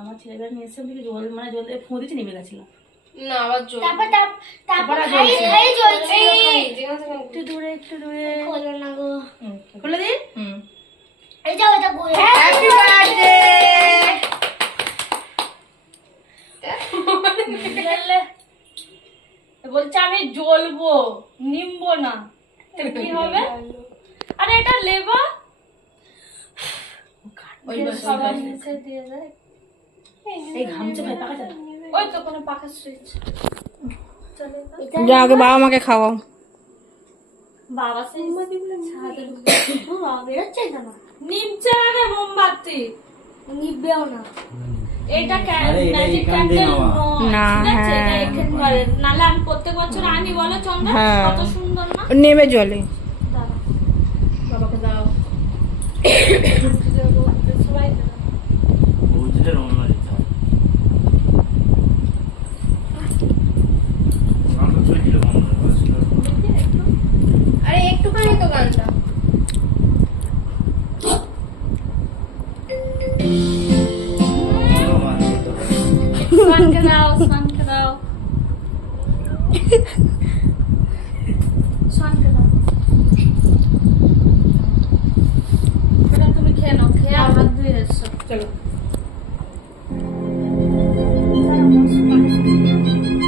আমার ছেলেটা নিয়ে এসে জল মানে জল দিয়ে ফোঁ দিচ্ছে নেমে গেছিল না আবার জল তারপর খাই জ্বলছে একটু দূরে খোলো না গো খুলে দি এই যাও এটা বলে হ্যাপি বার্থডে বলছে আমি জ্বলবো নিমবো না কি হবে আরে এটা লেবা সবাই মুখে দিয়ে দেয় এই ঘামছে ভাই পাকা যাবে ওই তো কোনো পাকা সুইচ যা আগে বাবা মাকে খাওয়াও বাবা সেই ছাদে বেরোচ্ছে না নিমছে আরে মোমবাতি নিবেও না এটা ম্যাজিক ক্যান্ডেল না হ্যাঁ নালে আমি প্রত্যেক বছর আনি বলো চন্দন কত সুন্দর না নেমে জলে বাবাকে দাও সবাই আরে একটুখানি তো গানটা স্নান দাও